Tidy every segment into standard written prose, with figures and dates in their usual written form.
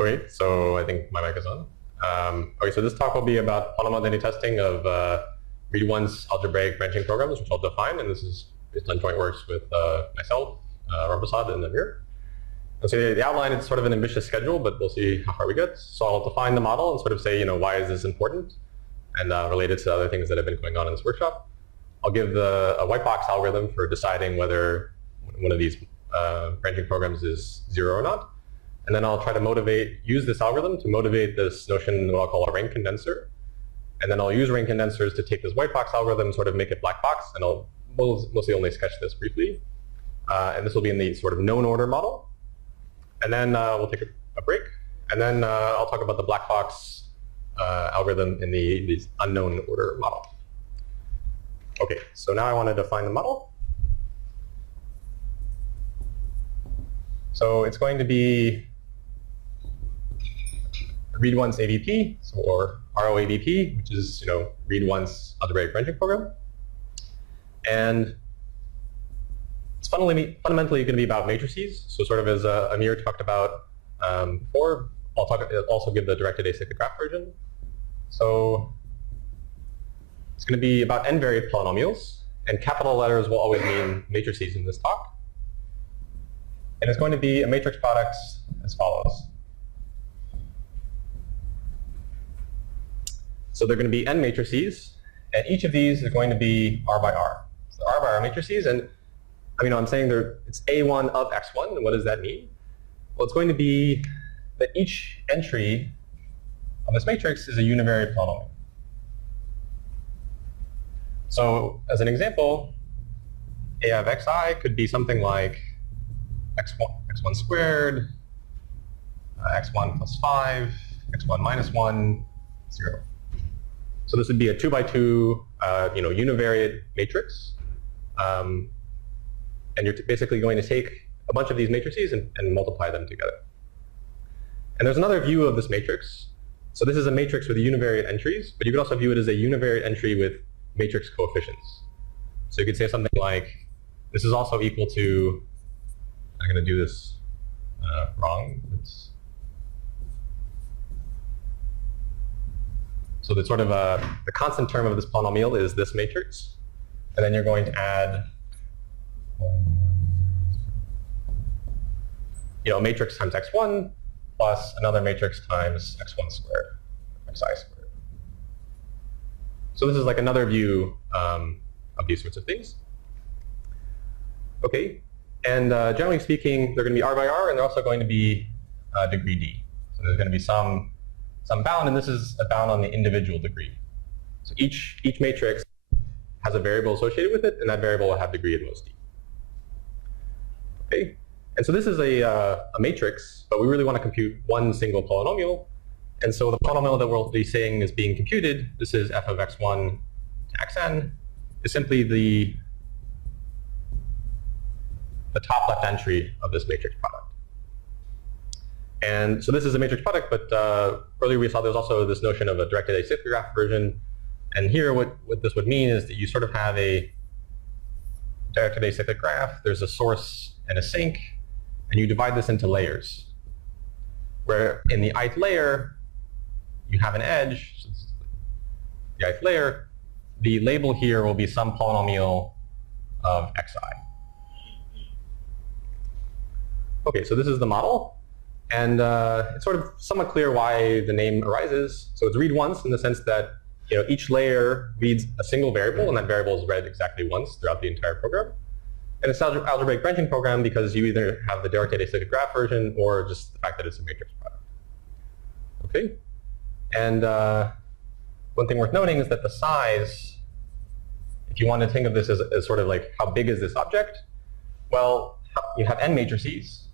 Okay, so I think my mic is on. Okay, so this talk will be about polynomial identity testing of read-once algebraic branching programs, which I'll define, and this is based on joint works with myself, Rambasad, and Amir. And so the outline is sort of an ambitious schedule, but we'll see how far we get. So I'll define the model and sort of say, why is this important, and related to other things that have been going on in this workshop. I'll give a white box algorithm for deciding whether one of these branching programs is 0 or not. And then I'll try to use this algorithm to motivate this notion what I'll call a rank condenser. And then I'll use rank condensers to take this white box algorithm, sort of make it black box, and I'll mostly only sketch this briefly. And this will be in the sort of known order model. And then we'll take a break. And then I'll talk about the black box algorithm in the unknown order model. Okay, so now I want to define the model. So it's going to be read-once AVP, or RoADP, which is read-once algebraic branching program. And it's fundamentally going to be about matrices. So sort of as Amir talked about before, I'll also give the directed acyclic graph version. So it's going to be about n-varied polynomials, and capital letters will always mean matrices in this talk. And it's going to be a matrix product as follows. So they're going to be n matrices, and each of these is going to be R by R. So R by R matrices, and I'm saying it's A1 of X1, and what does that mean? Well, it's going to be that each entry of this matrix is a univariate polynomial. So as an example, A of xi could be something like x1 squared, x1 plus 5, x1 minus 1, 0. So this would be a 2 by 2 univariate matrix. And you're basically going to take a bunch of these matrices and multiply them together. And there's another view of this matrix. So this is a matrix with univariate entries, but you could also view it as a univariate entry with matrix coefficients. So you could say something like, this is also equal to, I'm going to do this wrong. So the sort of the constant term of this polynomial is this matrix, and then you're going to add a matrix times x1 plus another matrix times x1 squared, xi squared. So this is like another view of these sorts of things. Okay, and generally speaking, they're going to be R by R, and they're also going to be degree D. So there's going to be some bound, and this is a bound on the individual degree. So each matrix has a variable associated with it, and that variable will have degree at most D. Okay, and so this is a matrix, but we really want to compute one single polynomial. And so the polynomial that we'll be saying is being computed, this is f of x1 to xn, is simply the top left entry of this matrix product. And so this is a matrix product, but earlier we saw there's also this notion of a directed acyclic graph version. And here what this would mean is that you sort of have a directed acyclic graph. There's a source and a sink, and you divide this into layers, where in the ith layer, you have an edge. So this is the ith layer. The label here will be some polynomial of xi. Okay, so this is the model. And it's sort of somewhat clear why the name arises. So it's read once in the sense that each layer reads a single variable, and that variable is read exactly once throughout the entire program. And it's an algebraic branching program because you either have the directed acyclic graph version or just the fact that it's a matrix product. Okay, and one thing worth noting is that the size, if you want to think of this as sort of like how big is this object, well, you have n matrices.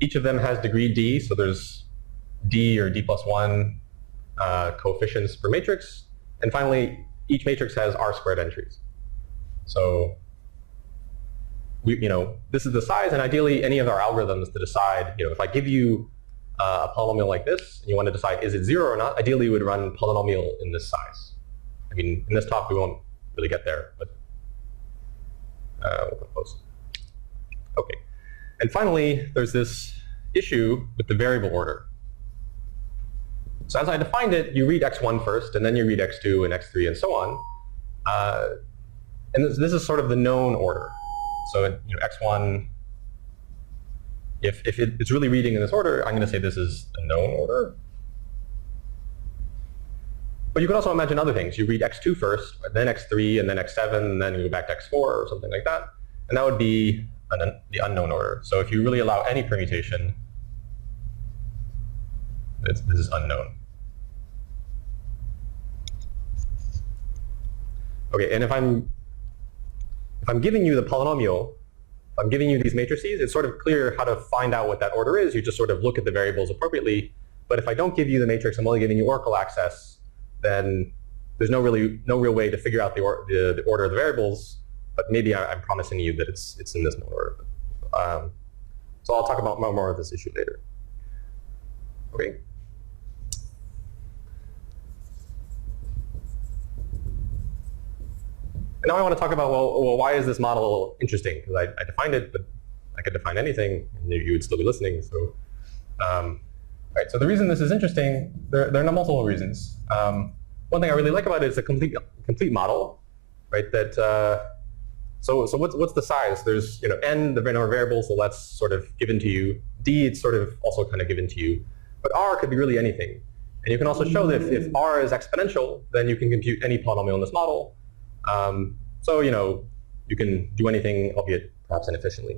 Each of them has degree D, so there's D or D plus 1 coefficients per matrix. And finally, each matrix has R squared entries. So this is the size, and ideally any of our algorithms to decide, if I give you a polynomial like this, and you want to decide is it 0 or not, ideally you would run polynomial in this size. In this talk we won't really get there, but we'll put close. Okay. And finally, there's this issue with the variable order. So as I defined it, you read x1 first, and then you read x2 and x3 and so on. And this is sort of the known order. So x1, if it's really reading in this order, I'm going to say this is a known order. But you can also imagine other things. You read x2 first, then x3, and then x7, and then you go back to x4 or something like that. And that would be the unknown order. So if you really allow any permutation, this is unknown. Okay, and if I'm giving you the polynomial, if I'm giving you these matrices, it's sort of clear how to find out what that order is. You just sort of look at the variables appropriately. But if I don't give you the matrix, I'm only giving you oracle access, then there's no real way to figure out the order of the variables. But maybe I'm promising you that it's in this order. So I'll talk about more of this issue later. Okay. And now I want to talk about, well, why is this model interesting? Because I defined it, but I could define anything, and you would still be listening. So, right. So the reason this is interesting, there are multiple reasons. One thing I really like about it is a complete model, right? That so what's the size? There's n, the number of variables, so that's sort of given to you. D, it's sort of also kind of given to you. But R could be really anything. And you can also show that if R is exponential, then you can compute any polynomial in this model. So you can do anything, albeit perhaps inefficiently.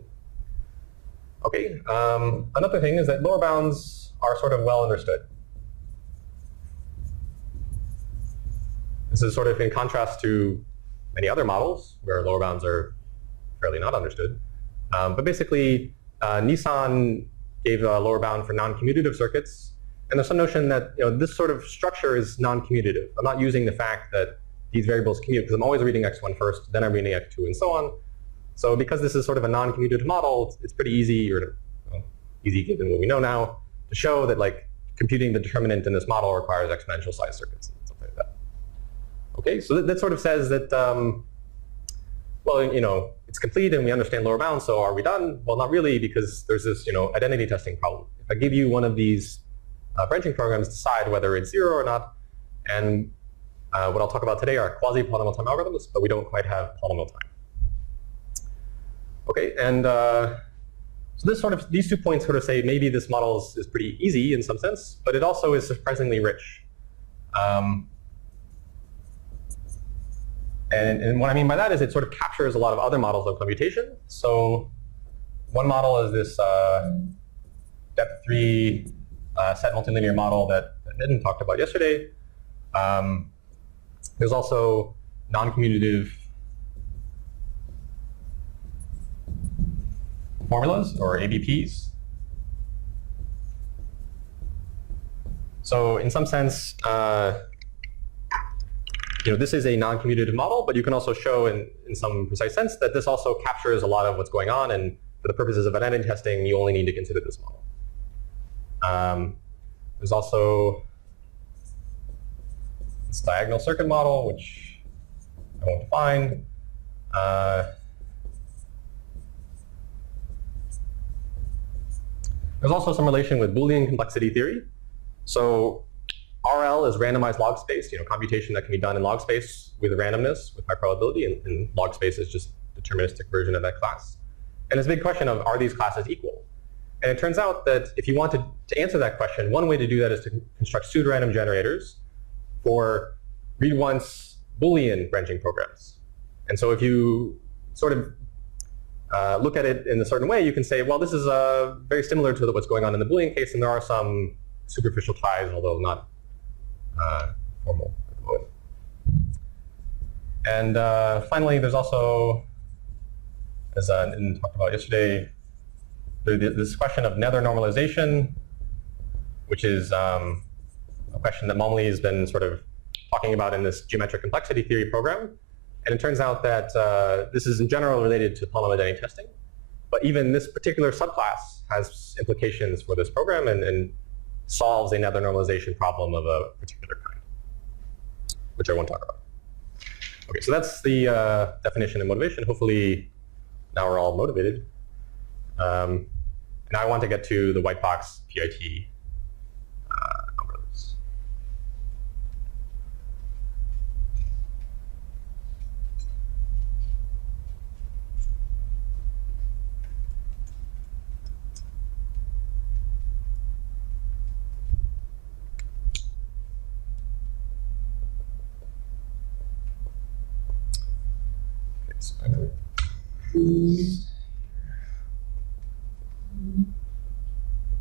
Okay. Another thing is that lower bounds are sort of well understood. This is sort of in contrast to many other models where lower bounds are fairly not understood. But basically, Nissan gave a lower bound for non-commutative circuits, and there's some notion that this sort of structure is non-commutative. I'm not using the fact that these variables commute, because I'm always reading x1 first, then I'm reading x2, and so on. So because this is sort of a non-commutative model, it's pretty easy, or easy given what we know now, to show that computing the determinant in this model requires exponential size circuits and stuff like that. Okay, so that sort of says that, well, it's complete and we understand lower bounds, so are we done? Well, not really, because there's this, identity testing problem. If I give you one of these branching programs, decide whether it's 0 or not, and what I'll talk about today are quasi-polynomial time algorithms, but we don't quite have polynomial time. Okay, and so these 2 points sort of say maybe this model is pretty easy in some sense, but it also is surprisingly rich. And what I mean by that is it sort of captures a lot of other models of computation. So one model is this depth 3 set multilinear model that Nitin talked about yesterday. There's also non-commutative formulas, or ABPs. So in some sense, this is a non-commutative model, but you can also show in some precise sense that this also captures a lot of what's going on, and for the purposes of identity testing, you only need to consider this model. There's also this diagonal circuit model, which I won't define. There's also some relation with Boolean complexity theory. So RL is randomized log space, computation that can be done in log space with randomness, with high probability, and log space is just a deterministic version of that class. And there's a big question of, are these classes equal? And it turns out that if you wanted to answer that question, one way to do that is to construct pseudorandom generators for read-once Boolean branching programs. And so if you sort of look at it in a certain way, you can say, well, this is very similar to what's going on in the Boolean case, and there are some superficial ties, although not formal at the moment. And finally, there's also, as Nitin talked about yesterday, this question of nether normalization, which is a question that Momley has been sort of talking about in this geometric complexity theory program. And it turns out that this is in general related to polynomial identity testing. But even this particular subclass has implications for this program and solves a nether normalization problem of a particular kind, which I won't talk about. Okay, so that's the definition and motivation. Hopefully now we're all motivated. Now I want to get to the white box PIT algorithms.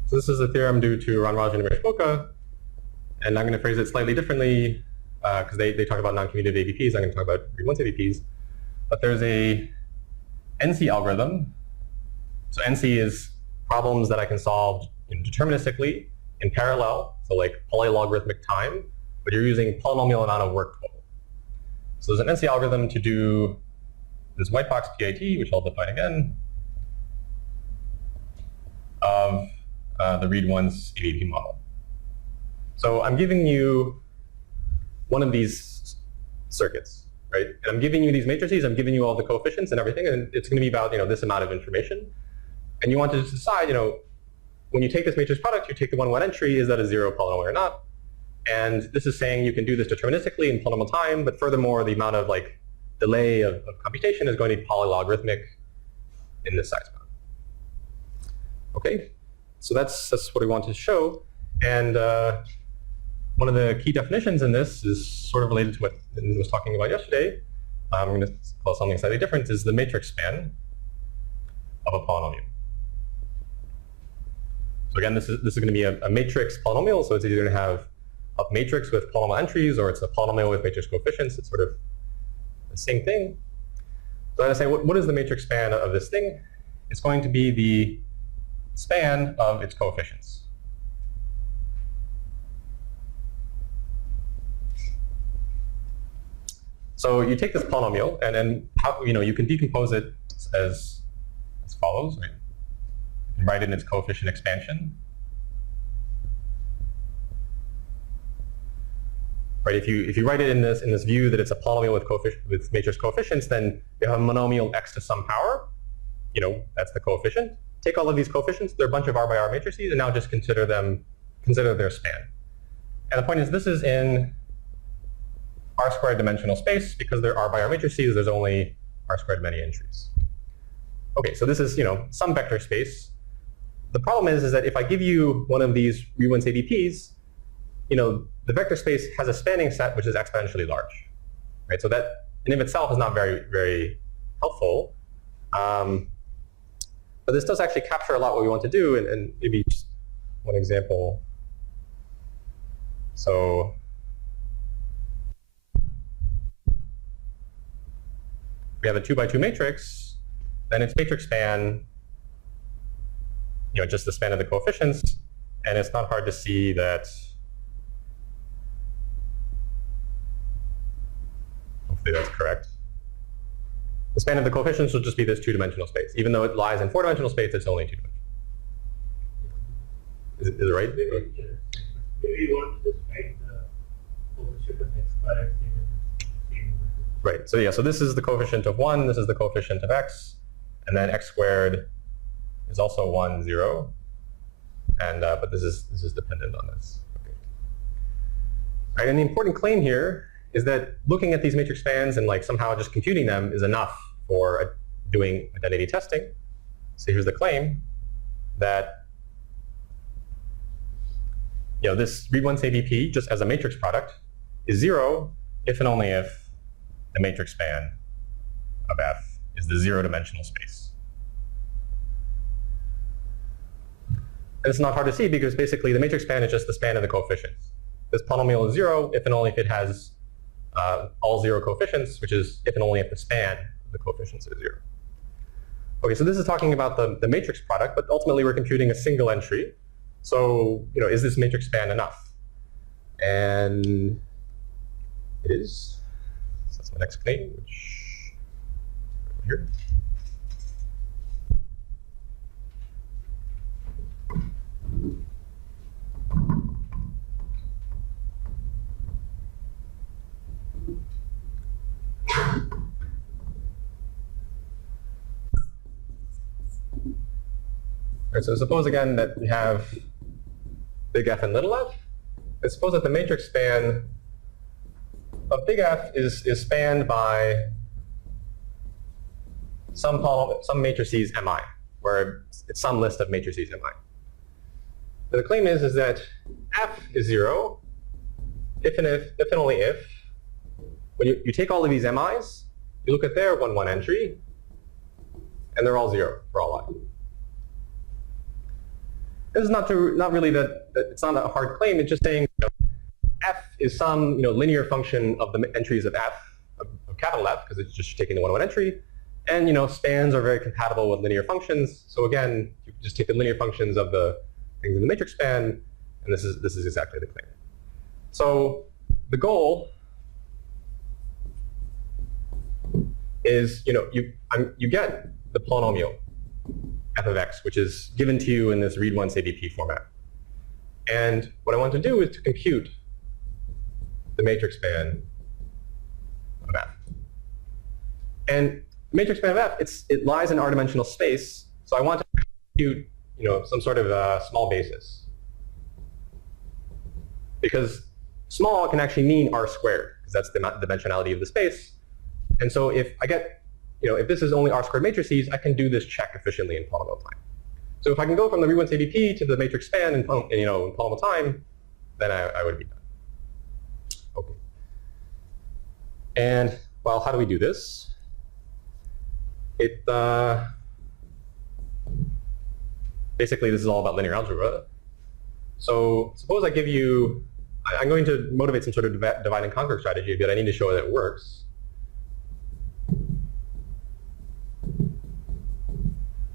So this is a theorem due to Ranrajan and Reshpoka, and I'm going to phrase it slightly differently because they talk about non-commutative AVPs. I'm going to talk about read-once AVPs. But there's a NC algorithm. So NC is problems that I can solve deterministically in parallel, so like polylogarithmic time, but you're using polynomial amount of work total. So there's an NC algorithm to do this white box PIT, which I'll define again, of the read-once AVP model. So I'm giving you one of these circuits, right? And I'm giving you these matrices, I'm giving you all the coefficients and everything, and it's going to be about this amount of information. And you want to decide, when you take this matrix product, you take the one entry, is that a zero polynomial or not? And this is saying you can do this deterministically in polynomial time, but furthermore, the amount of delay of computation is going to be polylogarithmic in this size bound. Okay, so that's what we want to show. And one of the key definitions in this is sort of related to what I was talking about yesterday. I'm going to call it something slightly different, is the matrix span of a polynomial. So again, this is going to be a matrix polynomial, so it's either going to have a matrix with polynomial entries, or it's a polynomial with matrix coefficients. It's sort of the same thing. So I say, what is the matrix span of this thing? It's going to be the span of its coefficients. So you take this polynomial, and then you can decompose it as follows. Right? You can write it in its coefficient expansion. Right? If you write it in this view that it's a polynomial with matrix coefficients, then you have a monomial x to some power. That's the coefficient. Take all of these coefficients, they're a bunch of R by R matrices, and now just consider their span. And the point is, this is in R squared dimensional space. Because they're R by R matrices, there's only R squared many entries. Okay, so this is some vector space. The problem is that if I give you one of these read-once AVPs, the vector space has a spanning set which is exponentially large, right? So that in of itself is not very, very helpful. But this does actually capture a lot what we want to do, and maybe just one example. So we have a 2x2 matrix, then its matrix span, just the span of the coefficients, and it's not hard to see that. Hopefully that's correct. The span of the coefficients will just be this two-dimensional space. Even though it lies in four-dimensional space, it's only two-dimensional. Is it right? Maybe you want to just write the coefficient of x squared. Right. So yeah. So this is the coefficient of 1. This is the coefficient of x, and then x squared is also 1, 0. And but this is dependent on this. Okay. All right. And the important claim here is that looking at these matrix spans and somehow just computing them is enough for doing identity testing. So here's the claim that this read-once AVP, just as a matrix product, is 0 if and only if the matrix span of F is the zero-dimensional space. And it's not hard to see because basically the matrix span is just the span of the coefficients. This polynomial is 0 if and only if it has all 0 coefficients, which is if and only if the span of the coefficients is 0. Okay, so this is talking about the matrix product, but ultimately we're computing a single entry. So, is this matrix span enough? And it is. So that's my next claim, which here. Right, so suppose again that we have big F and little f. And suppose that the matrix span of big F is spanned by some matrices Mi, where it's some list of matrices Mi. So the claim is that F is 0 if and only if, when you take all of these MIs you look at their 1, 1 entry, and they're all 0 for all I. This is not really that it's not a hard claim. It's just saying f is some linear function of the entries of f, of capital F, because it's just taking the 1, 1 entry, and spans are very compatible with linear functions. So again, you can just take the linear functions of the things in the matrix span, and this is exactly the claim. So the goal is you get the polynomial f of x, which is given to you in this read once ADP format. And what I want to do is to compute the matrix span of f. And the matrix span of f, it lies in r-dimensional space, so I want to compute some sort of small basis. Because small can actually mean r squared, because that's the dimensionality of the space. And so if I get if this is only r squared matrices, I can do this check efficiently in polynomial time. So if I can go from the read once ADP to the matrix span in polynomial time, then I would be done. Okay. And well, how do we do this? Basically, this is all about linear algebra. So suppose I give you, I'm going to motivate some sort of divide and conquer strategy, but I need to show that it works.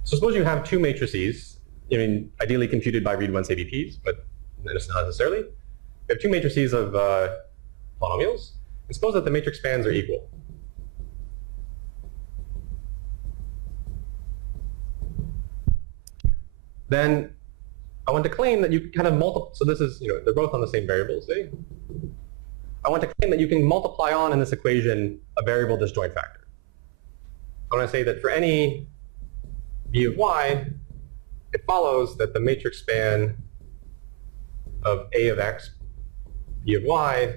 So suppose you have 2 matrices, ideally computed by read once ADPs, but it's not necessarily. You have 2 matrices of polynomials, and suppose that the matrix spans are equal. Then I want to claim that you kind of multiply, so this is, they're both on the same variable, say. I want to claim that you can multiply on in this equation a variable disjoint factor. I want to say that for any b of y, it follows that the matrix span of a of x, b of y,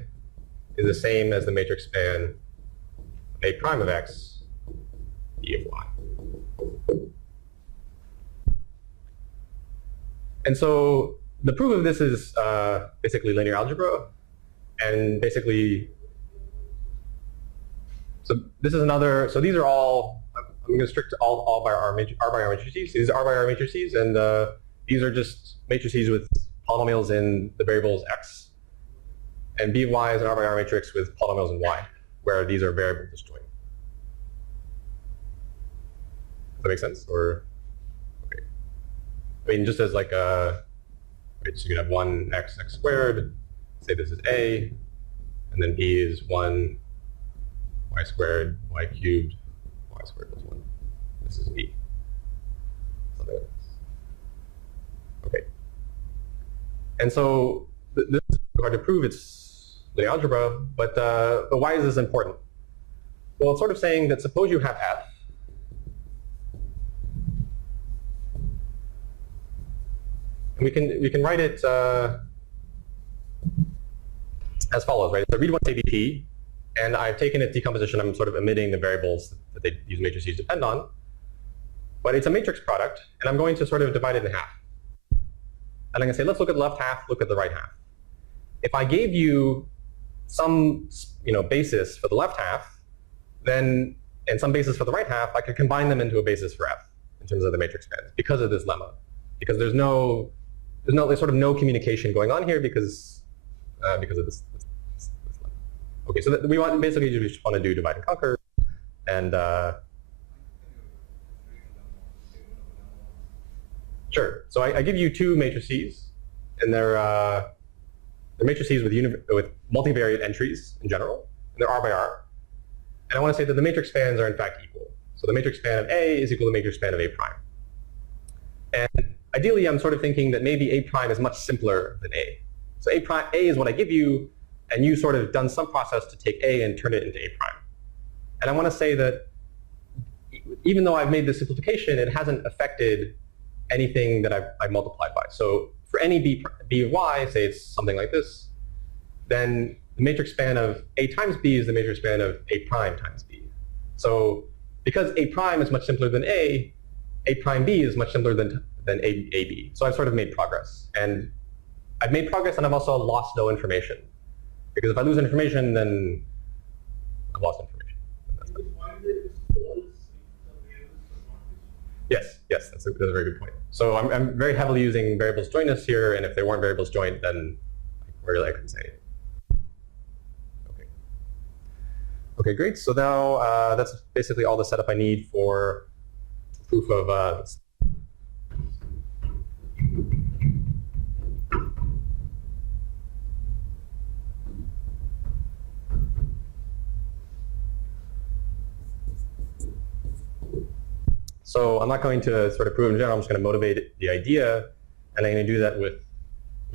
is the same as the matrix span of a prime of x, b of y. And so the proof of this is basically linear algebra, and basically, so this is another, so these are all, I'm going to restrict all by R by R matrices. These are R by R matrices, and these are just matrices with polynomials in the variables x. And B of y is an R by R matrix with polynomials in y, where these are variable disjoint. Does that make sense? Or, okay. I mean, just as like a, right, so you can have 1x squared, say this is A, and then B is 1 y squared, y cubed, y squared plus 1. This is B. Something like this. Okay. And so this is hard to prove. It's linear algebra, but why is this important? Well, it's sort of saying that suppose you have f, and we can write it as follows, right? So read once ADP, and I've taken its decomposition. I'm sort of omitting the variables that these matrices depend on. But it's a matrix product, and I'm going to sort of divide it in half. And I'm going to say, let's look at the left half, look at the right half. If I gave you some basis for the left half, then, and some basis for the right half, I could combine them into a basis for f in terms of the matrix spans because of this lemma. Because there's sort of no communication going on here because of this lemma. Okay, so we just want to do divide and conquer, and sure. So I give you 2 matrices, and they're matrices with multivariate entries in general, and they're R by R. And I want to say that the matrix spans are in fact equal. So the matrix span of A is equal to the matrix span of A prime. And ideally, I'm sort of thinking that maybe A prime is much simpler than A. So A is what I give you, and you sort of done some process to take A and turn it into A prime. And I want to say that even though I've made this simplification, it hasn't affected anything that I've multiplied by. So for any b of y, say it's something like this, then the matrix span of A times B is the matrix span of A prime times B. So because A prime is much simpler than A prime B is much simpler than AB. So I've sort of made progress. And I've made progress, and I've also lost no information. Because if I lose information, then I've lost information. Can you find the Yes, that's a very good point. So I'm very heavily using variables jointness here, and if they weren't variables joint, then really I couldn't say it. Okay. Okay, great. So now that's basically all the setup I need for proof of. So I'm not going to sort of prove in general. I'm just going to motivate the idea, and I'm going to do that with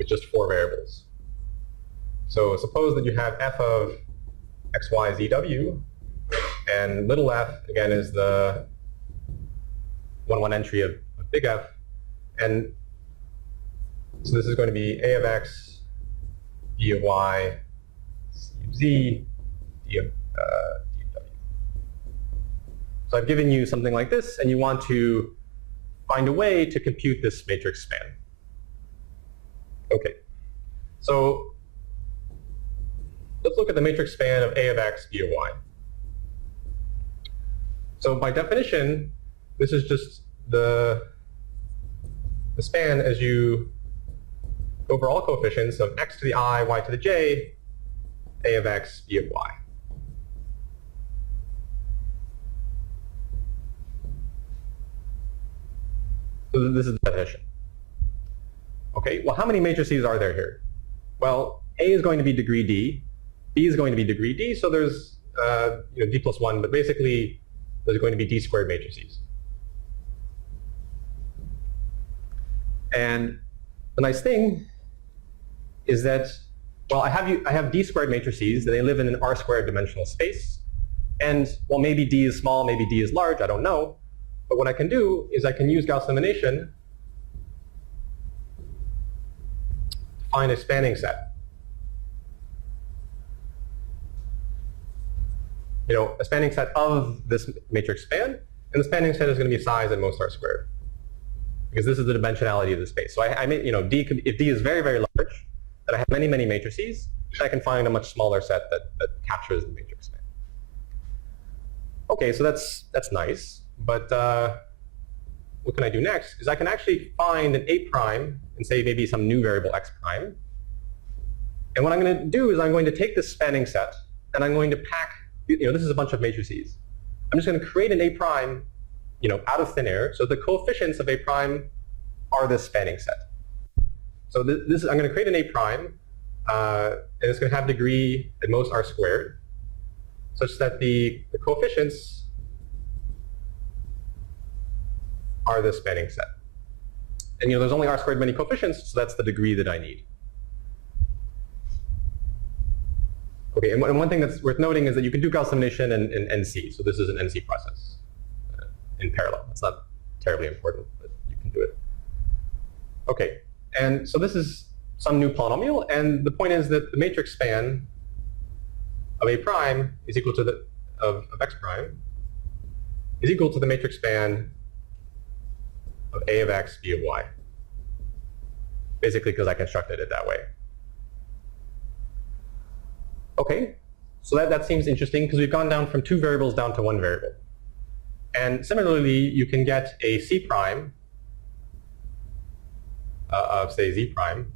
just 4 variables. So suppose that you have f of x, y, z, w, and little f, again, is the 1, entry of big F. And so this is going to be a of x, b of y, c of z, d of w. So I've given you something like this, and you want to find a way to compute this matrix span. Okay, so let's look at the matrix span of a of x, b of y. So by definition, this is just the span as you go for all coefficients of x to the I, y to the j, a of x, b of y. So this is the definition. Okay, well, how many matrices are there here? Well, A is going to be degree D, B is going to be degree D, so there's D plus 1, but basically there's going to be D squared matrices. And the nice thing is that, well, I have D squared matrices, and they live in an R squared dimensional space. And well, maybe D is small, maybe D is large, I don't know. But what I can do is I can use Gauss elimination to find a spanning set. A spanning set of this matrix span, and the spanning set is going to be size at most R squared, because this is the dimensionality of the space. So I mean, D could, if D is very, very large, then I have many, many matrices, I can find a much smaller set that captures the matrix span. Okay, so that's nice. But what can I do next is I can actually find an A prime and say maybe some new variable x prime. And what I'm going to do is I'm going to take this spanning set and I'm going to pack, this is a bunch of matrices. I'm just going to create an A prime, out of thin air. So the coefficients of A prime are this spanning set. So I'm going to create an A prime, and it's going to have degree at most R squared, such that the coefficients are this spanning set. And there's only R squared many coefficients, so that's the degree that I need. Okay, and one thing that's worth noting is that you can do Gauss elimination in NC, so this is an NC process in parallel. It's not terribly important, but you can do it. Okay, and so this is some new polynomial, and the point is that the matrix span of A prime is equal to of x prime is equal to the matrix span of A of x, B of y. Basically because I constructed it that way. Okay, so that seems interesting because we've gone down from 2 variables down to 1 variable. And similarly, you can get a C prime of, say, Z prime.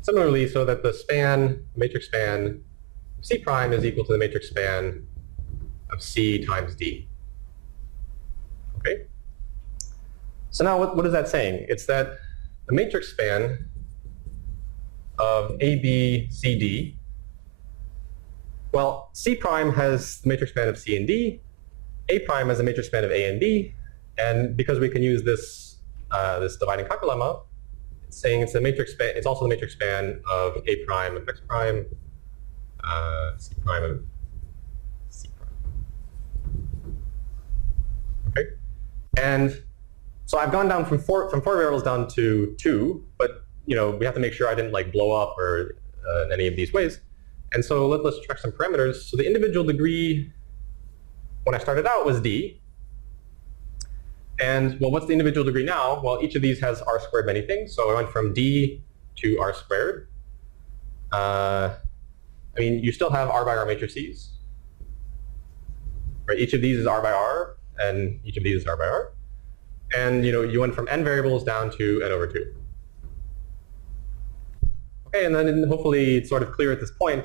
Similarly, so that the matrix span of C prime is equal to the matrix span of C times D. Okay? So now what is that saying? It's that the matrix span of A, B, C, D, well, C prime has the matrix span of C and D, A prime has the matrix span of A and B, and because we can use this dividing cut lemma, it's saying it's the matrix span. It's also the matrix span of A prime of X prime, C prime of C prime. Okay, and so I've gone down from four variables down to 2, but we have to make sure I didn't blow up or in any of these ways. And so let's check some parameters. So the individual degree when I started out was D. And well, what's the individual degree now? Well, each of these has R squared many things. So I went from D to R squared. I mean, you still have R by R matrices. Right? Each of these is R by R, and each of these is R by R. And you went from n variables down to n over 2. Okay, and then hopefully it's sort of clear at this point.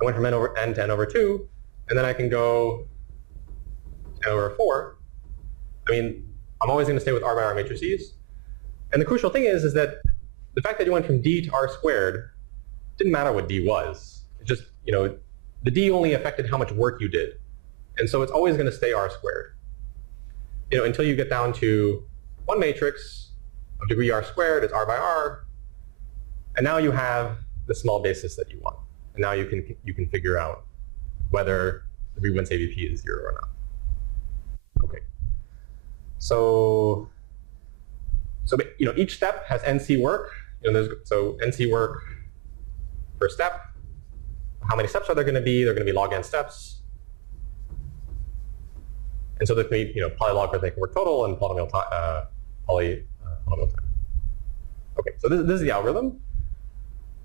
I went from n to n over 2, and then I can go n over 4. I mean, I'm always going to stay with r by r matrices. And the crucial thing is that the fact that you went from d to r squared didn't matter what d was. It just, the d only affected how much work you did. And so it's always going to stay r squared. Until you get down to one matrix of degree r squared, it's r by r. And now you have the small basis that you want. And now you can figure out whether the read-once AVP is 0 or not. Okay. So each step has NC work. So NC work per step. How many steps are there going to be? They're going to be log n steps. And so there can be polylog arithmetic work total and polynomial time. Okay, so this is the algorithm.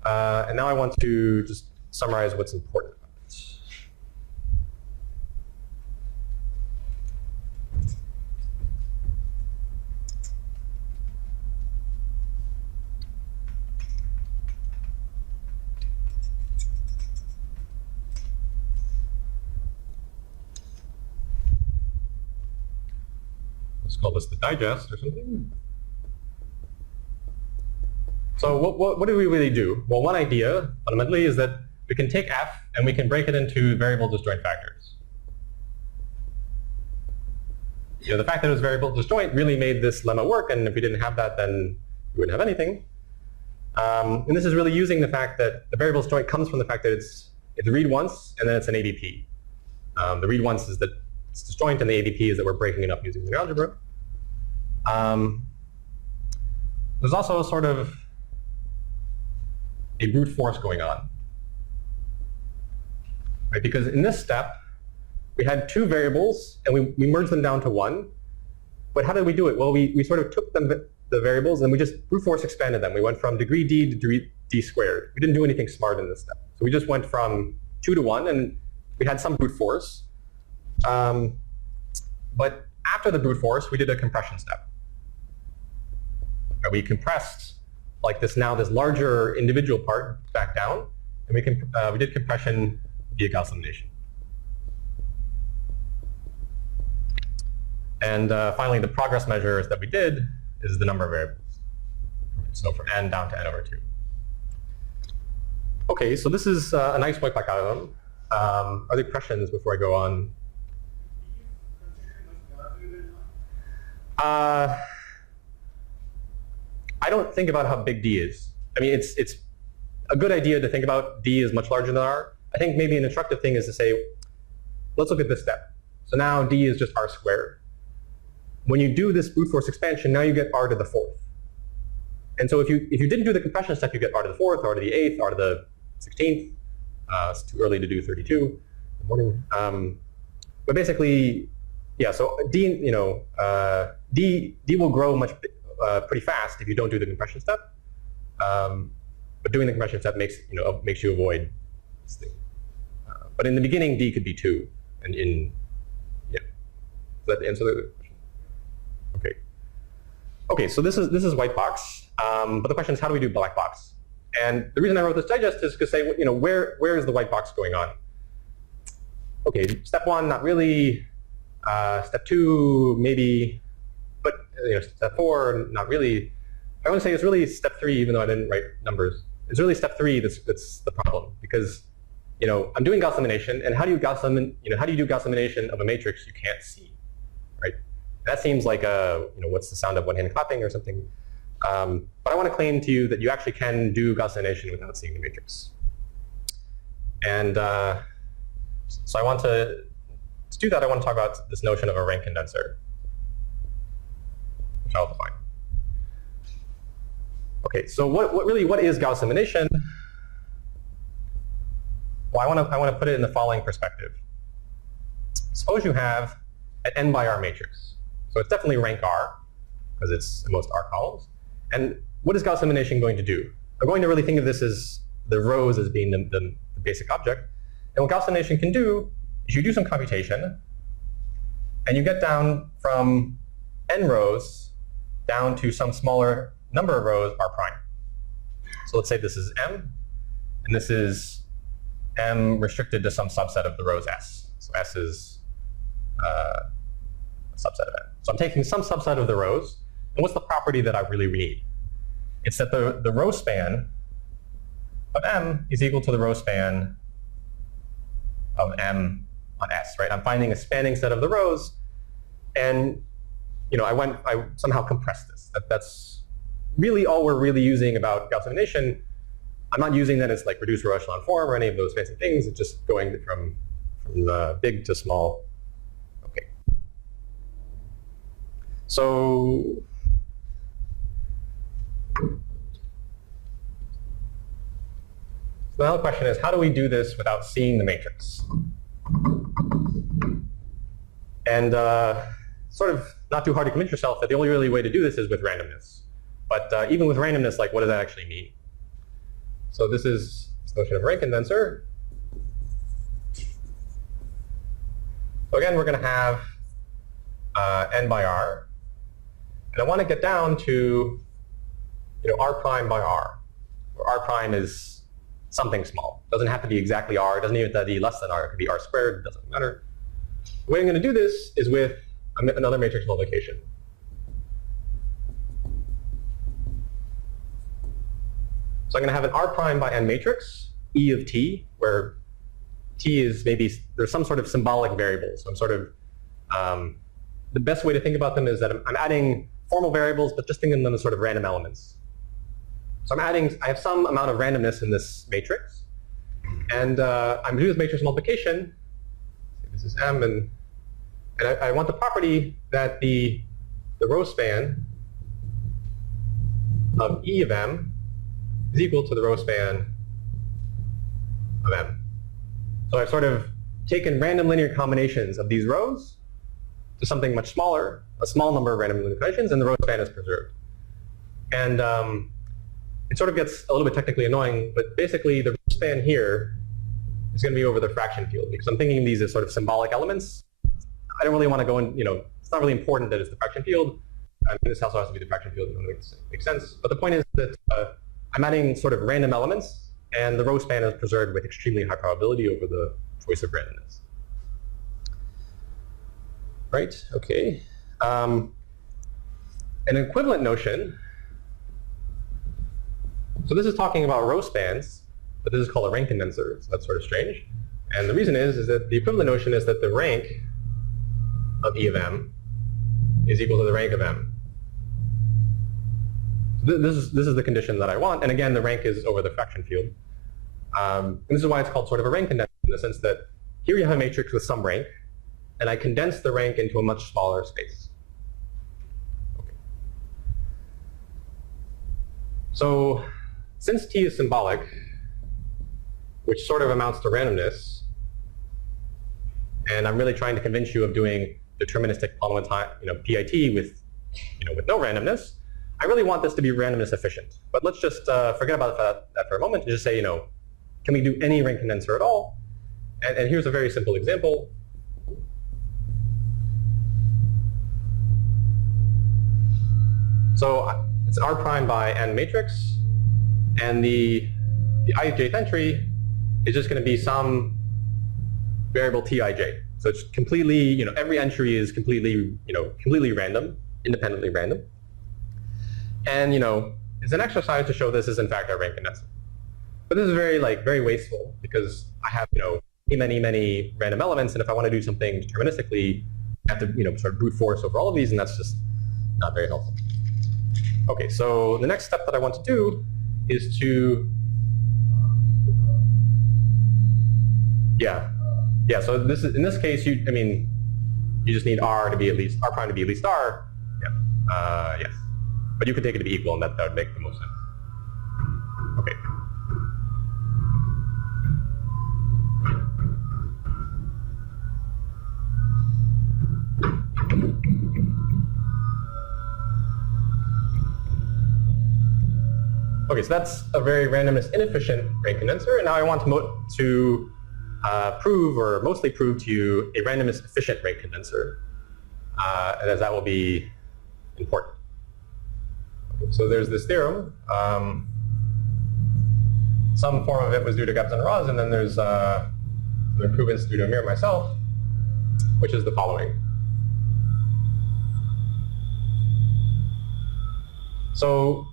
And now I want to just summarize what's important about it. Let's call this the digest or something. So what do we really do? Well, one idea, fundamentally, is that we can take f and we can break it into variable disjoint factors. The fact that it was variable disjoint really made this lemma work, and if we didn't have that, then we wouldn't have anything. And this is really using the fact that the variable disjoint comes from the fact that it's read once, and then it's an AVP. The read once is that it's disjoint, and the AVP is that we're breaking it up using the algebra. There's also sort of a brute force going on, right? Because in this step, we had two variables, and we merged them down to one. But how did we do it? Well, we sort of took the variables, and we just brute force expanded them. We went from degree d to degree d squared. We didn't do anything smart in this step. So we just went from 2 to 1, and we had some brute force. But after the brute force, we did a compression step. We compressed this larger individual part back down, and we did compression via Gauss elimination. And finally, the progress measures that we did is the number of variables. So from n down to n over 2. Okay, so this is a nice White-Black algorithm. Are there questions before I go on? I don't think about how big d is. I mean, it's a good idea to think about d is much larger than r. I think maybe an instructive thing is to say, let's look at this step. So now d is just r squared. When you do this brute force expansion, now you get r to the 4th. And so if you didn't do the compression step, you get r to the 4th, r to the 8th, r to the 16th. It's too early to do 32 in the morning. But basically, yeah. So d will grow pretty fast if you don't do the compression step. But doing the compression step makes you avoid this thing. But in the beginning, d could be 2, and does that answer the question? Okay. Okay. So this is white box. But the question is, how do we do black box? And the reason I wrote this digest is to say, where is the white box going on? Okay. Step 1, not really. Step 2, maybe. But step 4, not really. I want to say it's really step 3, even though I didn't write numbers. It's really step 3 that's the problem, because I'm doing Gauss elimination, and how do you do Gauss elimination of a matrix you can't see, right? That seems like what's the sound of one-handed clapping or something. But I want to claim to you that you actually can do Gauss elimination without seeing the matrix. And so I want to do that. I want to talk about this notion of a rank condenser, which I'll define. Okay, so what is Gauss elimination? Well, I want to put it in the following perspective. Suppose you have an n by r matrix. So it's definitely rank r, because it's the most r columns. And what is Gauss elimination going to do? I'm going to really think of this as the rows as being the basic object. And what Gauss elimination can do is you do some computation, and you get down from n rows down to some smaller number of rows R prime. So let's say this is M, and this is M restricted to some subset of the rows S. So S is a subset of M. So I'm taking some subset of the rows, and what's the property that I really need? It's that the row span of M is equal to the row span of M on S, right? I'm finding a spanning set of the rows, and I somehow compressed this. That's really all we're really using about Gauss elimination. I'm not using that as like reduced row echelon form or any of those fancy things. It's just going from big to small. Okay. So now the question is, how do we do this without seeing the matrix? And sort of not too hard to convince yourself that the only really way to do this is with randomness. But even with randomness, like, what does that actually mean? So this is the notion of a rank condenser. So again, we're going to have n by r. And I want to get down to r prime by r, where r prime is something small. It doesn't have to be exactly r. It doesn't even have to be less than r. It could be r squared. It doesn't matter. The way I'm going to do this is with another matrix multiplication. So I'm going to have an r prime by n matrix, E of t, where t is maybe, there's some sort of symbolic variable. So I'm sort of, the best way to think about them is that I'm adding formal variables, but just think of them as sort of random elements. So I have some amount of randomness in this matrix. And I'm going to do this matrix multiplication. This is M, and I want the property that the row span of E of M is equal to the row span of M. So I've sort of taken random linear combinations of these rows to something much smaller, a small number of random linear combinations, and the row span is preserved. And it sort of gets a little bit technically annoying, but basically the row span here is going to be over the fraction field, because I'm thinking of these as sort of symbolic elements. I don't really want to go in, it's not really important that it's the fraction field. I mean, this also has to be the fraction field in order to make sense. But the point is that I'm adding sort of random elements, and the row span is preserved with extremely high probability over the choice of randomness. Right, okay. An equivalent notion, so this is talking about row spans, but this is called a rank condenser, so that's sort of strange. And the reason is that the equivalent notion is that the rank of E of M is equal to the rank of M. This is the condition that I want, and again, the rank is over the fraction field. And this is why it's called sort of a rank condenser, in the sense that here you have a matrix with some rank, and I condense the rank into a much smaller space. Okay. So since T is symbolic, which sort of amounts to randomness, and I'm really trying to convince you of doing deterministic polynomial PIT with no randomness, I really want this to be randomness efficient. But let's just forget about that for a moment and just say, can we do any rank condenser at all? And here's a very simple example. So it's an R prime by n matrix, and the ijth entry is just going to be some variable tij. So it's completely, every entry is completely, completely random, independently random. And, it's an exercise to show this is in fact a rank condenser. But this is very wasteful, because I have, many random elements, and if I want to do something deterministically, I have to, sort of brute force over all of these, and that's just not very helpful. Okay, so the next step that I want to do is to, so this is, in this case, you just need R prime to be at least R. Yeah, yes. But you could take it to be equal, and that would make the most sense. Okay. Okay, so that's a very randomness inefficient rank condenser, and now I want to prove, or mostly prove to you, a randomness efficient rank condenser, and as that will be important. So there's this theorem. Some form of it was due to Gebs and Raz, and then there's the improvements due to Amir and myself, which is the following. So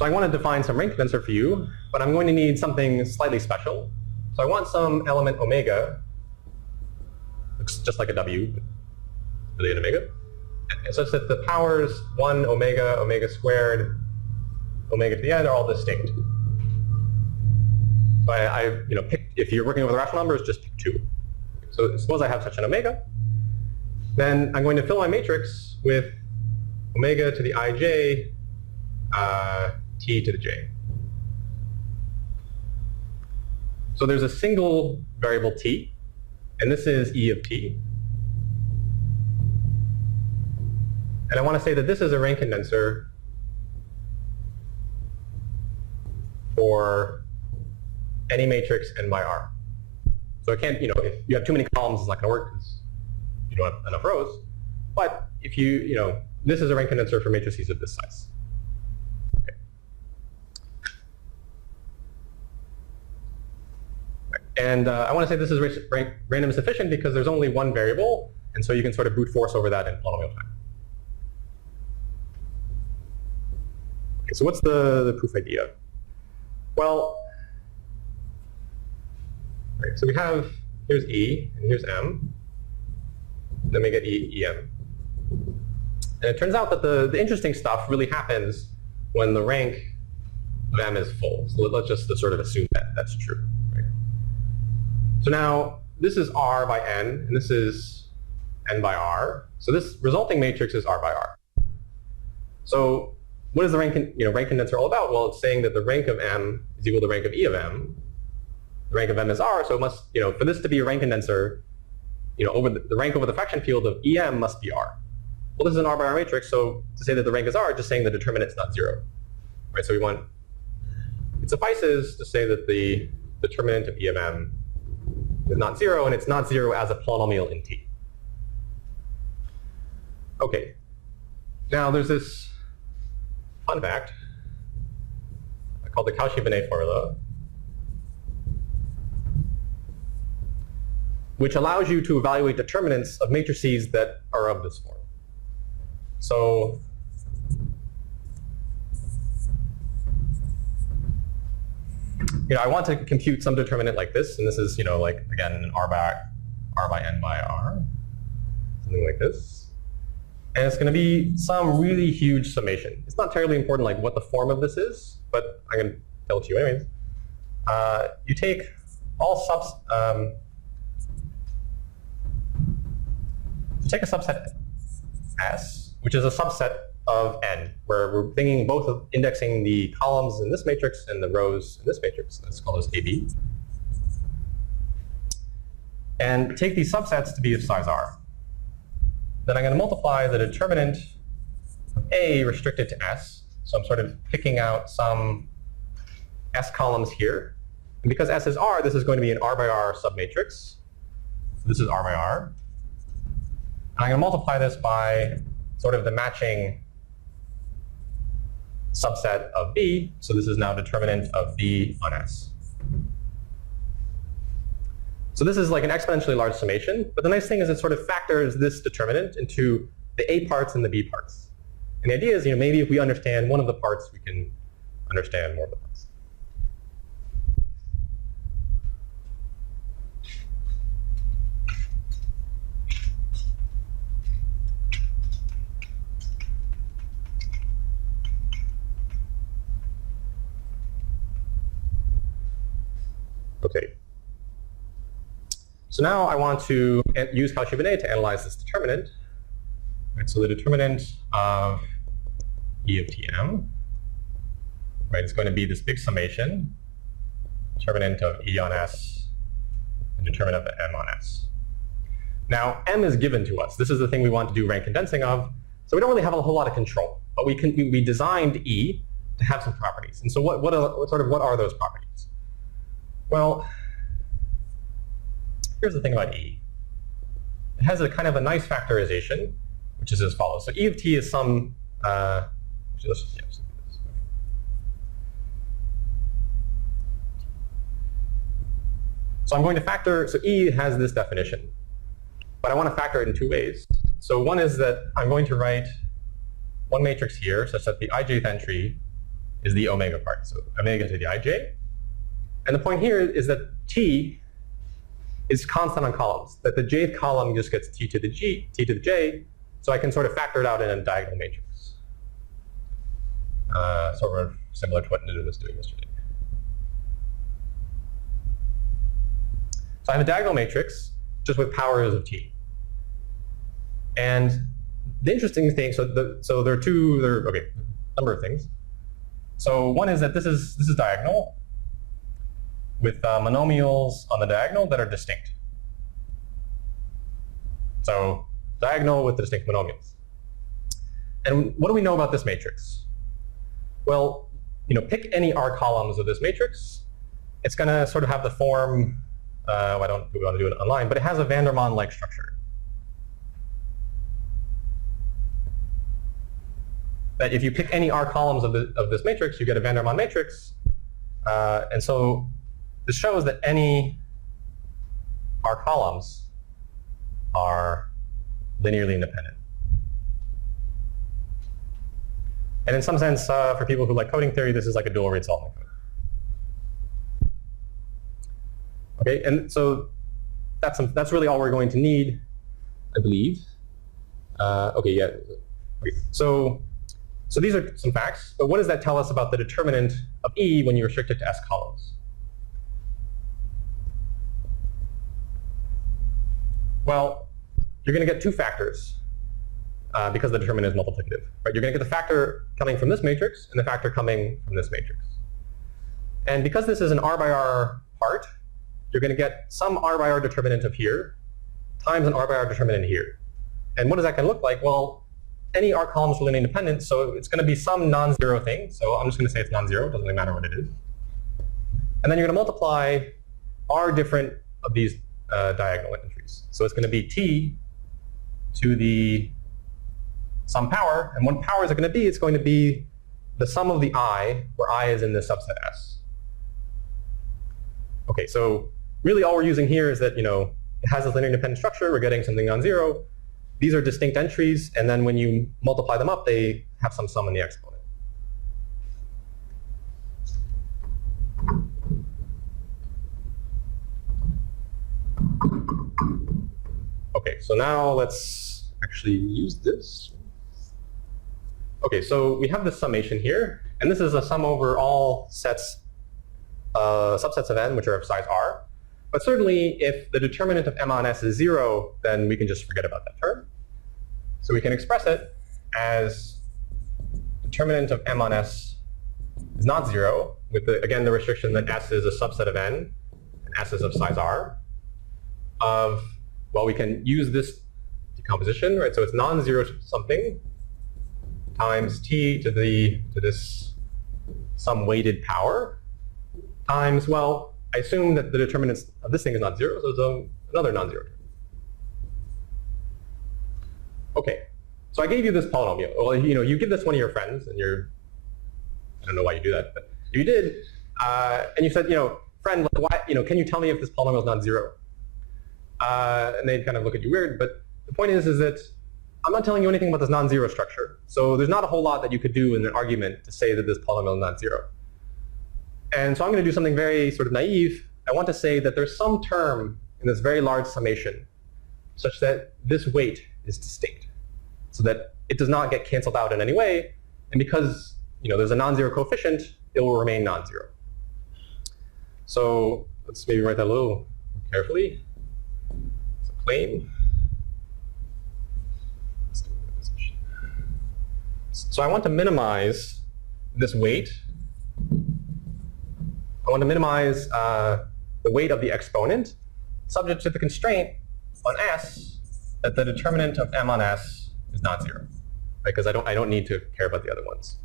I want to define some ring condenser for you, but I'm going to need something slightly special. So I want some element omega, looks just like a W, but really an omega, such that the powers 1 omega, omega squared, omega to the n are all distinct. So I pick, if you're working with rational numbers, just pick 2. So suppose I have such an omega, then I'm going to fill my matrix with omega to the ij, t to the j. So there's a single variable t, and this is e of t. And I want to say that this is a ring condenser for any matrix n by r. So I can't, if you have too many columns, it's not going to work because you don't have enough rows. But if this is a ring condenser for matrices of this size. Okay. And I want to say this is random sufficient because there's only one variable, and so you can sort of brute force over that in polynomial time. Okay, so what's the proof idea? Well, right, so we have, here's E, and here's M. Then we get EM. And it turns out that the interesting stuff really happens when the rank of M is full. So let's just sort of assume that that's true. Right? So now, this is R by N, and this is N by R. So this resulting matrix is R by R. So what is the rank condenser all about? Well, it's saying that the rank of M is equal to the rank of E of M. The rank of M is R, so it must, for this to be a rank condenser, over the rank over the fraction field of EM must be R. Well, this is an R by R matrix, so to say that the rank is R, just saying the determinant's not 0. Right, so it suffices to say that the determinant of E of M is not 0, and it's not 0 as a polynomial in T. Okay, now there's this fun fact called the Cauchy-Bonnet formula, which allows you to evaluate determinants of matrices that are of this form. So I want to compute some determinant like this, and this is, like, again, an R by N by R, something like this. And it's going to be some really huge summation. It's not terribly important, like, what the form of this is, but I'm going to tell it to you anyways. You take all take a subset S, which is a subset of N, where we're thinking both of indexing the columns in this matrix and the rows in this matrix. Let's call this AB. And take these subsets to be of size R. Then I'm going to multiply the determinant of A restricted to S. So I'm sort of picking out some S columns here. And because S is R, this is going to be an R by R submatrix. So this is R by R. And I'm going to multiply this by sort of the matching subset of B. So this is now determinant of B on S. So this is like an exponentially large summation. But the nice thing is it sort of factors this determinant into the A parts and the B parts. And the idea is, maybe if we understand one of the parts, we can understand more of the parts. Okay. So now I want to use Cauchy-Bonnet to analyze this determinant. Right, so the determinant of E of Tm, right, is going to be this big summation, determinant of E on S, and determinant of M on S. Now, M is given to us. This is the thing we want to do rank condensing of. So we don't really have a whole lot of control, but we designed E to have some properties. And so what are those properties? Well, here's the thing about E. It has a kind of a nice factorization, which is as follows. So E of t is some, let's just, yeah, let's do this. So I'm going to factor, so E has this definition, but I want to factor it in two ways. So one is that I'm going to write one matrix here such that the ijth entry is the omega part, so omega to the ij. And the point here is that t is constant on columns, that the jth column just gets t to the g, t to the j, so I can sort of factor it out in a diagonal matrix. Sort of similar to what Nitin was doing yesterday. So I have a diagonal matrix just with powers of t. And the interesting thing, so there are okay, number of things. So one is that this is diagonal with monomials on the diagonal that are distinct. So diagonal with distinct monomials. And what do we know about this matrix? Well, pick any r columns of this matrix. It's going to sort of have the form. I don't want to do it online, but it has a Vandermonde-like structure. That if you pick any r columns of this matrix, you get a Vandermonde matrix. And so this shows that any r columns are linearly independent. And in some sense, for people who like coding theory, this is like a dual rate solving code. Okay, and so that's really all we're going to need, I believe. Okay, yeah. Okay. So these are some facts, but what does that tell us about the determinant of E when you restrict it to S columns? Well, you're going to get two factors because the determinant is multiplicative. Right? You're going to get the factor coming from this matrix and the factor coming from this matrix. And because this is an r by r part, you're going to get some r by r determinant of here times an r by r determinant here. And what is that going to look like? Well, any r columns are linearly independent, so it's going to be some non-zero thing. So I'm just going to say it's non-zero. It doesn't really matter what it is. And then you're going to multiply r different of these diagonal entries. So it's going to be t to the some power. And what power is it going to be? It's going to be the sum of the I, where I is in the subset S. Okay, so really all we're using here is that it has this linear independent structure. We're getting something non-zero. These are distinct entries, and then when you multiply them up, they have some sum in the exponent. Okay, so now let's actually use this. Okay, so we have this summation here, and this is a sum over all sets, subsets of n, which are of size r. But certainly, if the determinant of m on s is 0, then we can just forget about that term. So we can express it as determinant of m on s is not 0, with, again, the restriction that s is a subset of n, and s is of size r. Well, we can use this decomposition, right? So it's non-zero something times t to this some weighted power times, well, I assume that the determinant of this thing is not 0, so it's another non-zero term. Okay, so I gave you this polynomial. Well, you give this one of your friends, and I don't know why you do that, but if you did, and you said, friend, why, can you tell me if this polynomial is non-zero? And they'd kind of look at you weird, but the point is that I'm not telling you anything about this non-zero structure. So there's not a whole lot that you could do in an argument to say that this polynomial is not zero. And so I'm going to do something very sort of naive. I want to say that there's some term in this very large summation such that this weight is distinct, so that it does not get canceled out in any way. And because there's a non-zero coefficient, it will remain non-zero. So let's maybe write that a little carefully. It's a claim. So I want to minimize this weight. I want to minimize the weight of the exponent, subject to the constraint on S that the determinant of m on S is not 0, right? Because I don't need to care about the other ones.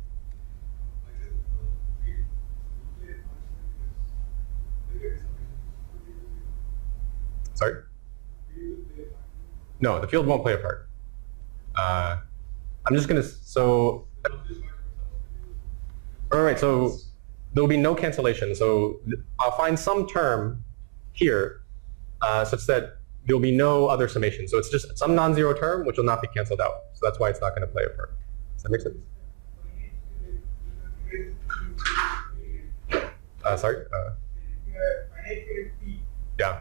Sorry? No, the field won't play a part. I'm just going to, so, all right, so there will be no cancellation. So I'll find some term here such that there will be no other summation. So it's just some non-zero term which will not be canceled out. So that's why it's not going to play a part. Does that make sense? Sorry? Yeah.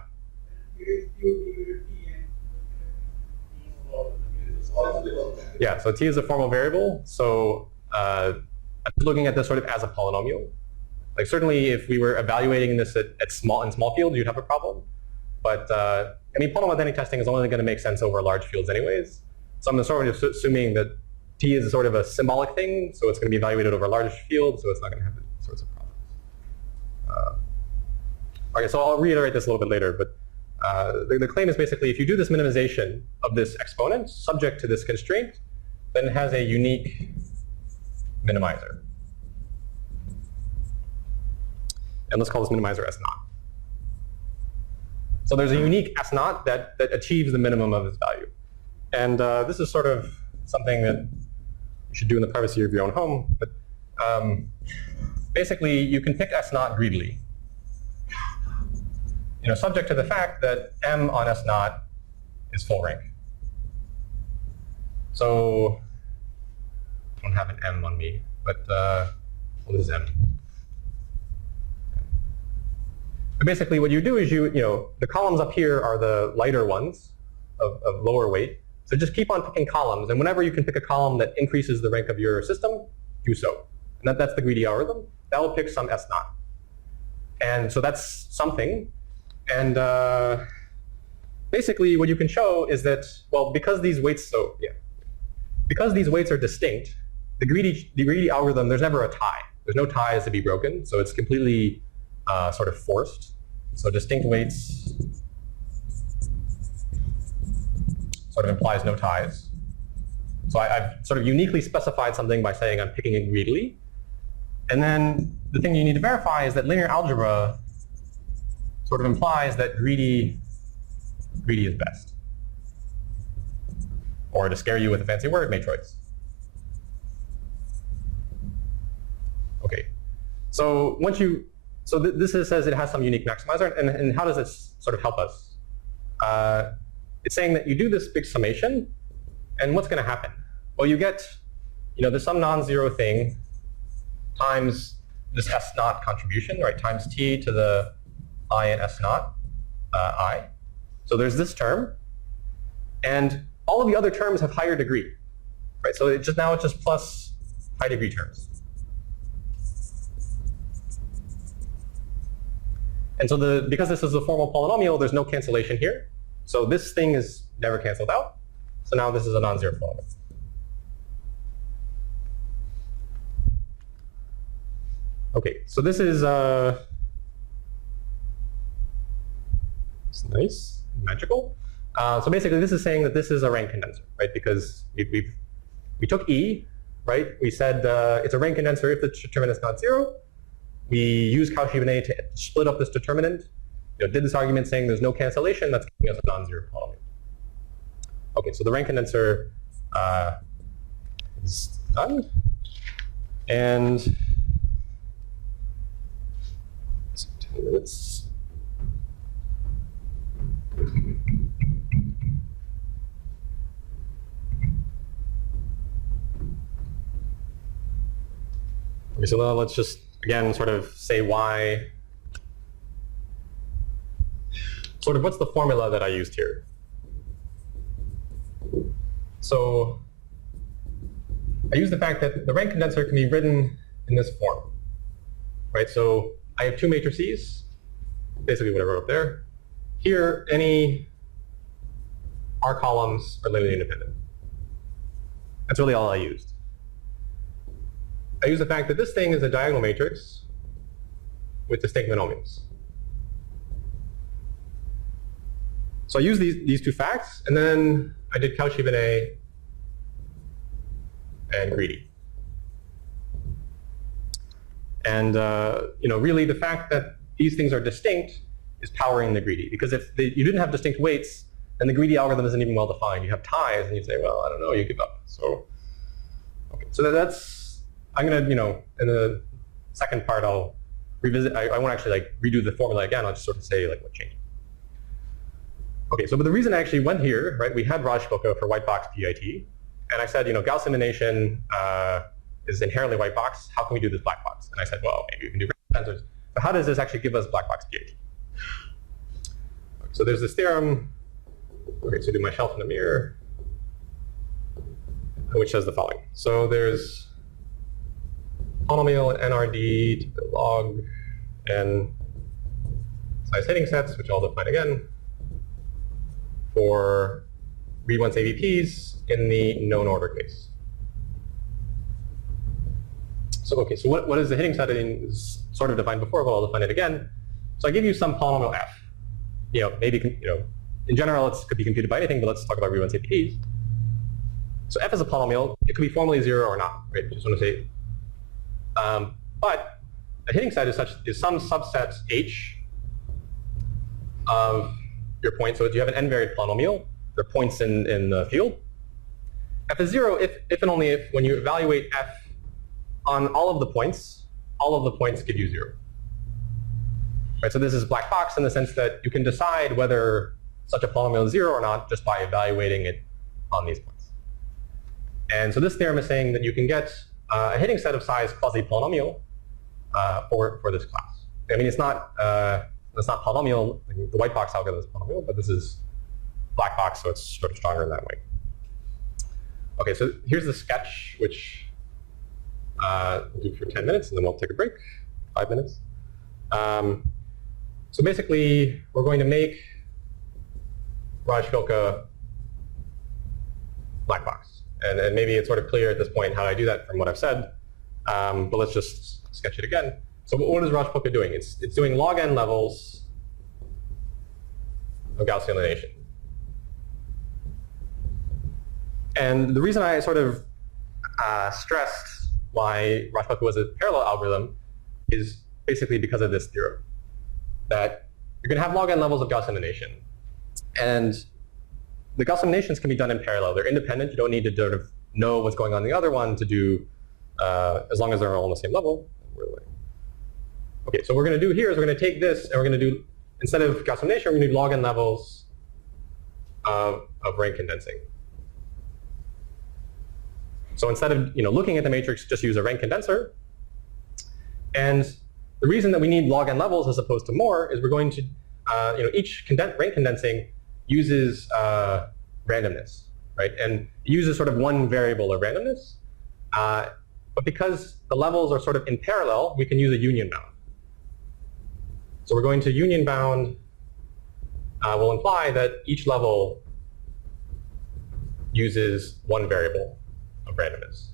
Yeah, so t is a formal variable. So I'm looking at this sort of as a polynomial. Like certainly if we were evaluating this in small fields, you'd have a problem. But I mean, polynomial identity testing is only going to make sense over large fields anyways. So I'm sort of assuming that t is sort of a symbolic thing, so it's going to be evaluated over large fields, so it's not going to have these sorts of problems. Okay, so I'll reiterate this a little bit later, but the claim is basically if you do this minimization of this exponent subject to this constraint, then it has a unique minimizer. And let's call this minimizer S naught. So there's a unique S naught that achieves the minimum of its value. And this is sort of something that you should do in the privacy of your own home. But basically, you can pick S naught greedily. Subject to the fact that M on S naught is full rank. So I don't have an M on me, but what is M? But basically, what you do is the columns up here are the lighter ones of lower weight. So just keep on picking columns, and whenever you can pick a column that increases the rank of your system, do so. And that's the greedy algorithm. That will pick some S naught. And so that's something. And basically, what you can show is that, well, because these weights are distinct, the greedy algorithm, there's never a tie. There's no ties to be broken, so it's completely sort of forced. So distinct weights sort of implies no ties. So I've sort of uniquely specified something by saying I'm picking it greedily. And then the thing you need to verify is that linear algebra sort of implies that greedy is best. Or to scare you with a fancy word, matroids. Okay, so this says it has some unique maximizer, and how does this sort of help us? It's saying that you do this big summation, and what's going to happen? Well, you get, there's some non-zero thing times this S naught contribution, right? Times t to the I and S naught, I. So there's this term, and all of the other terms have higher degree, right? So now it's just plus high degree terms. And so because this is a formal polynomial, there's no cancellation here. So this thing is never canceled out. So now this is a non-zero polynomial. Okay, so this is it's nice, magical. So basically, this is saying that this is a rank condenser, right? Because we took E, right? We said it's a rank condenser if the determinant is not zero. We used Cauchy-Bonnet to split up this determinant. Did this argument saying there's no cancellation. That's giving us a non-zero polynomial. Okay, so the rank condenser is done, and 10 minutes. Okay, so now let's just again sort of say why. Sort of what's the formula that I used here? So I use the fact that the rank condenser can be written in this form, right? So I have two matrices, basically what I wrote up there. Here, any R columns are linearly independent. That's really all I used. I use the fact that this thing is a diagonal matrix with distinct monomials. So I use these two facts, and then I did Cauchy-Bonnet and greedy. And really the fact that these things are distinct is powering the greedy, because if you didn't have distinct weights, And the greedy algorithm isn't even well defined. You have ties, and you say, well, I don't know, you give up. So, okay, so that's, I'm gonna, in the second part, I'll revisit. I won't actually like redo the formula again. I'll just sort of say like what changed. Okay, so but the reason I actually went here, right? We had RoADPs for white box PIT, and I said, Gauss elimination is inherently white box. How can we do this black box? And I said, well, maybe we can do condensers. But how does this actually give us black box PIT? Okay, so there's this theorem. Okay, so do my shelf in the mirror, which says the following. So there's polynomial and NRD to the log n size hitting sets, which I'll define again, for read once AVPs in the known order case. So okay, so what is the hitting set? Is sort of defined before, but I'll define it again. So I give you some polynomial f. Maybe in general it could be computed by anything, but let's talk about read once AVPs. So f is a polynomial. It could be formally 0 or not, right? Just want to say. But a hitting set is some subset h of your point. So if you have an n-varied polynomial, there are points in the field. F is 0 if and only if when you evaluate f on all of the points give you 0. Right, so this is black box in the sense that you can decide whether such a polynomial is 0 or not just by evaluating it on these points. And so this theorem is saying that you can get a hitting set of size quasi-polynomial for this class. I mean, it's not polynomial. The white box algorithm is polynomial, but this is black box, so it's sort of stronger in that way. Okay, so here's the sketch, which we'll do for 10 minutes, and then we'll take a break, 5 minutes. So basically, we're going to make RoADP black box. And maybe it's sort of clear at this point how I do that from what I've said, but let's just sketch it again. So what is RoADP doing? It's doing log n levels of Gaussian elimination. And the reason I sort of stressed why RoADP was a parallel algorithm is basically because of this theorem, that you're going to have log n levels of Gaussian elimination. And the Gaussian eliminations can be done in parallel. They're independent. You don't need to sort of know what's going on in the other one to do, as long as they're all on the same level. Okay, so what we're going to do here is we're going to take this and we're going to do, instead of Gaussian elimination, we're going to do log n levels of rank condensing. So instead of looking at the matrix, just use a rank condenser. And the reason that we need log n levels as opposed to more is we're going to, each rank condensing uses randomness, right? And it uses sort of one variable of randomness. But because the levels are sort of in parallel, we can use a union bound. So we're going to union bound will imply that each level uses one variable of randomness.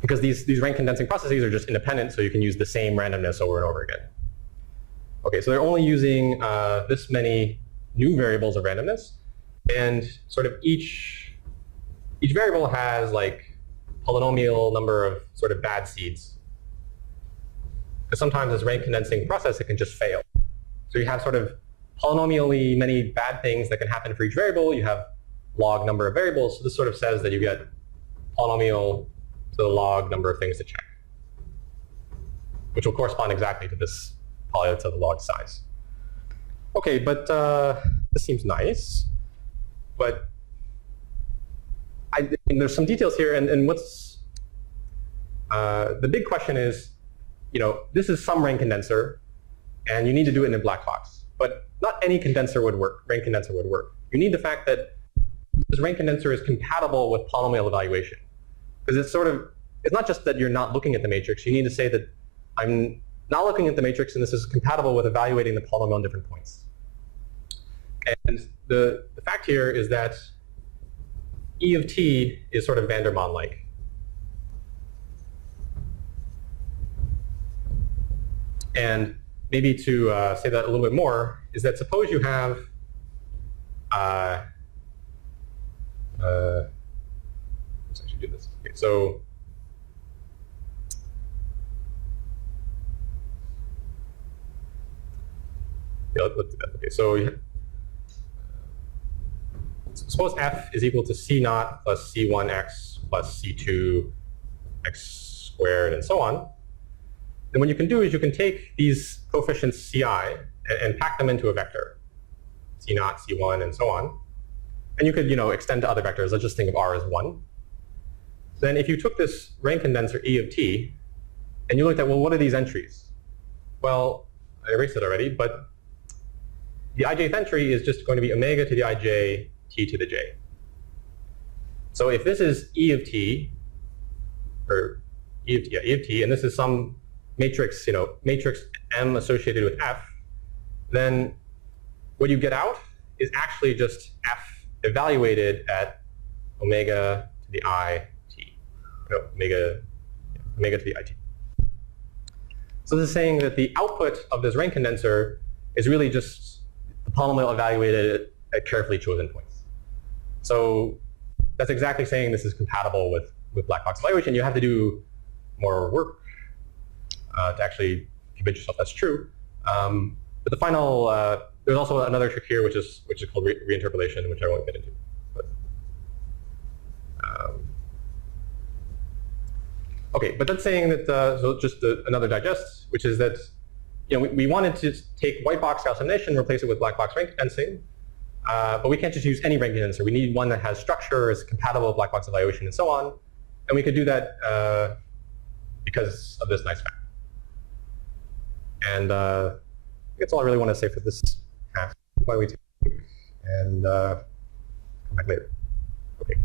Because these rank condensing processes are just independent, so you can use the same randomness over and over again. Okay, so they're only using this many new variables of randomness, and sort of each variable has like polynomial number of sort of bad seeds. Because sometimes this rank condensing process, it can just fail. So you have sort of polynomially many bad things that can happen for each variable. You have log number of variables. So this sort of says that you get polynomial to the log number of things to check, which will correspond exactly to this poly to the log size. Okay, but this seems nice. But there's some details here, and what's the big question is, this is some rank condenser, and you need to do it in a black box. But not any condenser would work. Rank condenser would work. You need the fact that this rank condenser is compatible with polynomial evaluation, because it's not just that you're not looking at the matrix. You need to say that I'm not looking at the matrix, and this is compatible with evaluating the polynomial on different points. And the fact here is that E of t is sort of van der Waals-like. And maybe to say that a little bit more is that suppose you have let's actually do this. Okay, so Okay, so suppose f is equal to c naught plus c1x plus c2x squared and so on. Then what you can do is you can take these coefficients ci and pack them into a vector, c naught, c1, and so on. And you could, extend to other vectors. Let's just think of r as 1. Then if you took this rank condenser E of t, and you looked at, well, what are these entries? Well, I erased it already, but the ijth entry is just going to be omega to the ij, t to the j. So if this is E of t, or E of t, and this is some matrix, matrix M associated with F, then what you get out is actually just F evaluated at omega to the I t, omega to the IT. So this is saying that the output of this rank condenser is really just the polynomial evaluated at carefully chosen points. So that's exactly saying this is compatible with black box evaluation. You have to do more work to actually convince yourself that's true. But the final, there's also another trick here, which is called reinterpolation, which I won't get into. Okay, but that's saying that, so just another digest, which is that we wanted to take white box Gauss elimination and replace it with black box rank condensing, but we can't just use any rank condenser. We need one that has structure, is compatible with black box evaluation, and so on. And we could do that because of this nice fact. And that's all I really want to say for this half. Why we take and come back later. Okay.